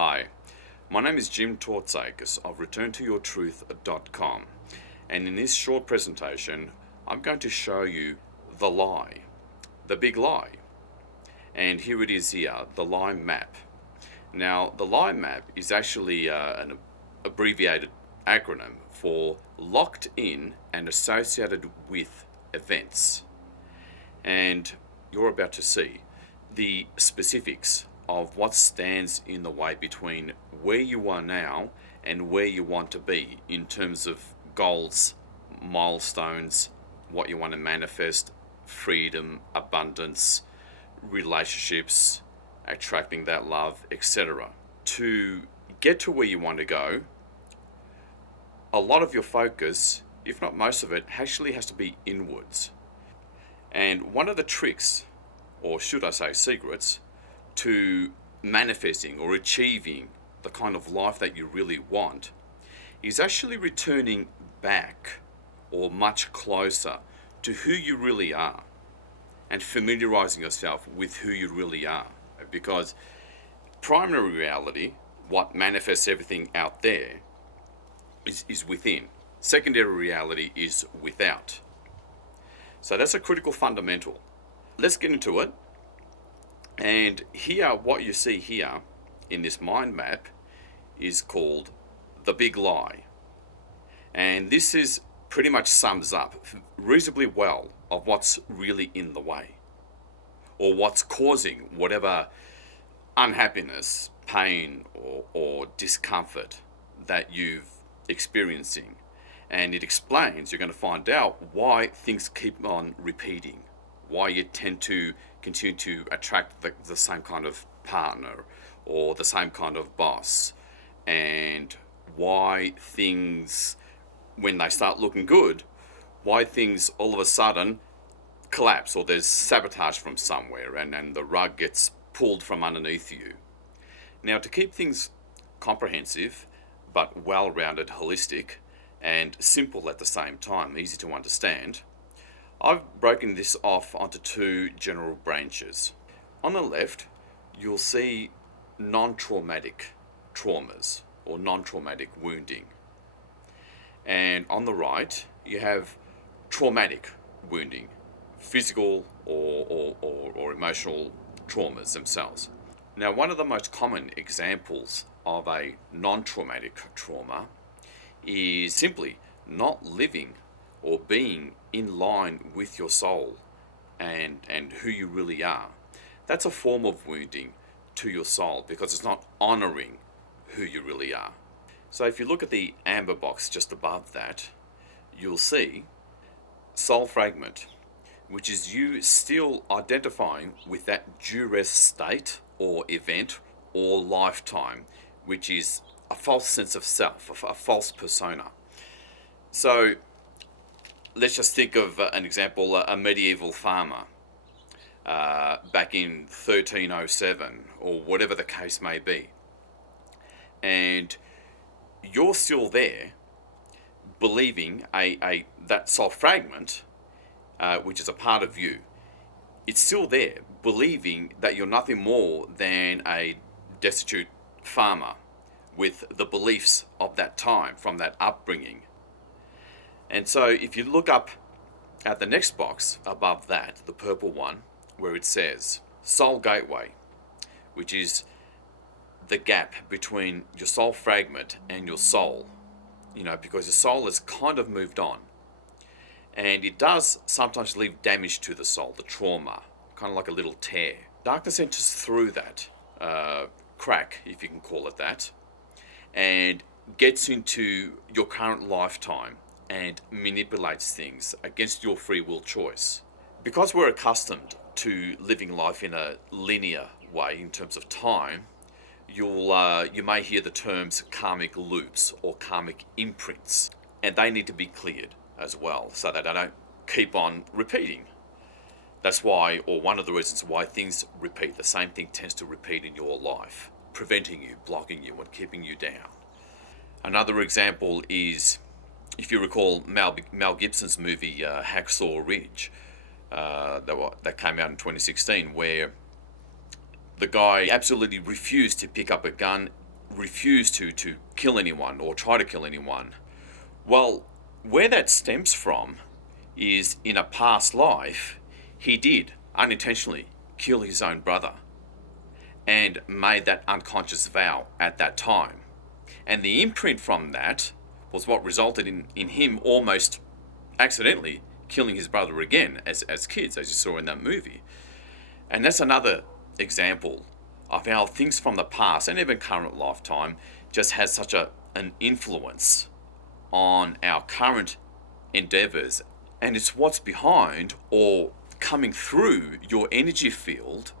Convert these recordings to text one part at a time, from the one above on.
Hi, my name is Jim Tourtsakis of ReturnToYourTruth.com, and in this short presentation I'm going to show you the lie, the big lie. And here it is here, the lie map. Now the lie map is actually an abbreviated acronym for locked in and associated with events. And you're about to see the specifics of what stands in the way between where you are now and where you want to be in terms of goals, milestones, what you want to manifest, freedom, abundance, relationships, attracting that love, etc. To get to where you want to go, a lot of your focus, if not most of it, actually has to be inwards. And one of the tricks, or should I say secrets, to manifesting or achieving the kind of life that you really want is actually returning back or much closer to who you really are and familiarizing yourself with who you really are. Because primary reality, what manifests everything out there, is within. Secondary reality is without. So that's a critical fundamental. Let's get into it. And here, what you see here in this mind map is called the big lie. And this is pretty much sums up reasonably well of what's really in the way, or what's causing whatever unhappiness, pain, or discomfort that you've experiencing. And it explains, you're going to find out why things keep on repeating, why you tend to continue to attract the same kind of partner or the same kind of boss, and why things, when they start looking good, why things all of a sudden collapse, or there's sabotage from somewhere and the rug gets pulled from underneath you. Now, to keep things comprehensive but well-rounded, holistic, and simple at the same time, easy to understand, I've broken this off onto two general branches. On the left, you'll see non-traumatic traumas or non-traumatic wounding. And on the right, you have traumatic wounding, physical or emotional traumas themselves. Now, one of the most common examples of a non-traumatic trauma is simply not living or being in line with your soul and who you really are. That's a form of wounding to your soul because it's not honoring who you really are. So if you look at the amber box just above that, you'll see soul fragment, which is you still identifying with that duress state or event or lifetime, which is a false sense of self, a false persona. So let's just think of an example, a medieval farmer back in 1307 or whatever the case may be. And you're still there believing that soul fragment, which is a part of you, it's still there believing that you're nothing more than a destitute farmer with the beliefs of that time from that upbringing. And so if you look up at the next box above that, the purple one, where it says soul gateway, which is the gap between your soul fragment and your soul, because your soul has kind of moved on. And it does sometimes leave damage to the soul, the trauma, kind of like a little tear. Darkness enters through that crack, if you can call it that, and gets into your current lifetime and manipulates things against your free will choice. Because we're accustomed to living life in a linear way in terms of time, you may hear the terms karmic loops or karmic imprints, and they need to be cleared as well so that they don't keep on repeating. That's why, or one of the reasons why things repeat, the same thing tends to repeat in your life, preventing you, blocking you, and keeping you down. Another example is, if you recall Mel Gibson's movie Hacksaw Ridge, that came out in 2016, where the guy absolutely refused to pick up a gun refuse to kill anyone or try to kill anyone. Well, where that stems from is in a past life, he did unintentionally kill his own brother and made that unconscious vow at that time. And the imprint from that was what resulted in him almost accidentally killing his brother again as kids, as you saw in that movie. And that's another example of how things from the past and even current lifetime just has such an influence on our current endeavors. And it's what's behind or coming through your energy field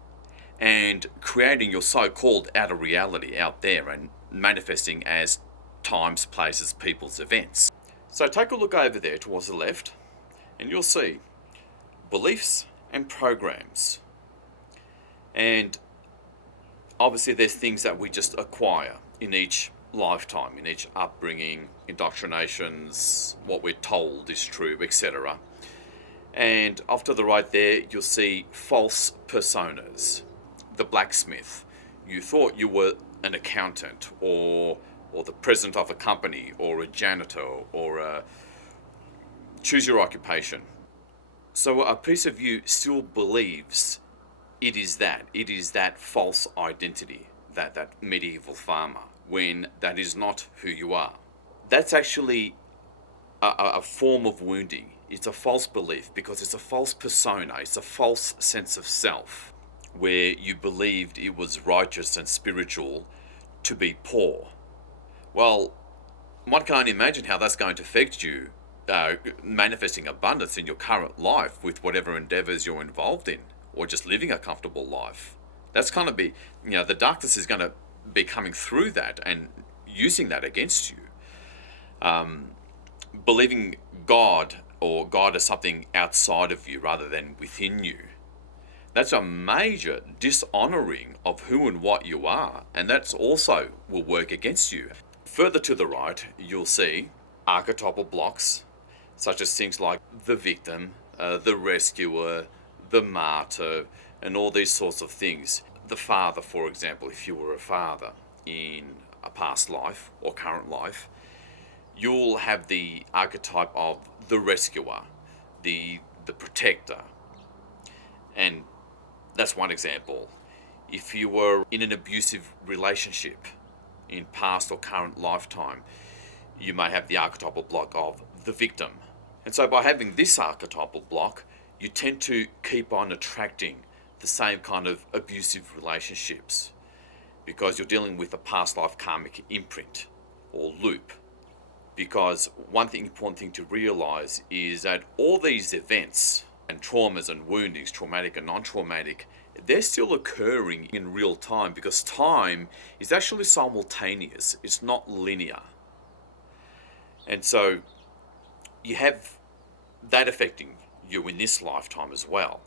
and creating your so-called outer reality out there and manifesting as times, places, people's events. So take a look over there towards the left and you'll see beliefs and programs. And obviously there's things that we just acquire in each lifetime, in each upbringing, indoctrinations, what we're told is true, etc. And off to the right there, you'll see false personas. The blacksmith. You thought you were an accountant or the president of a company or a janitor or choose your occupation. So a piece of you still believes it is that false identity, that medieval farmer, when that is not who you are. That's actually a form of wounding. It's a false belief because it's a false persona, it's a false sense of self, where you believed it was righteous and spiritual to be poor. Well, one can only imagine how that's going to affect you manifesting abundance in your current life with whatever endeavors you're involved in, or just living a comfortable life. That's going to be, the darkness is going to be coming through that and using that against you. Believing God or God as something outside of you rather than within you. That's a major dishonoring of who and what you are, and that's also will work against you. Further to the right, you'll see archetypal blocks, such as things like the victim, the rescuer, the martyr, and all these sorts of things. The father, for example, if you were a father in a past life or current life, you'll have the archetype of the rescuer, the protector. And that's one example. If you were in an abusive relationship in past or current lifetime, you may have the archetypal block of the victim. And so by having this archetypal block, you tend to keep on attracting the same kind of abusive relationships because you're dealing with a past life karmic imprint or loop. Because one important thing to realize is that all these events and traumas and woundings, traumatic and non-traumatic, they're still occurring in real time because time is actually simultaneous. It's not linear. And so you have that affecting you in this lifetime as well.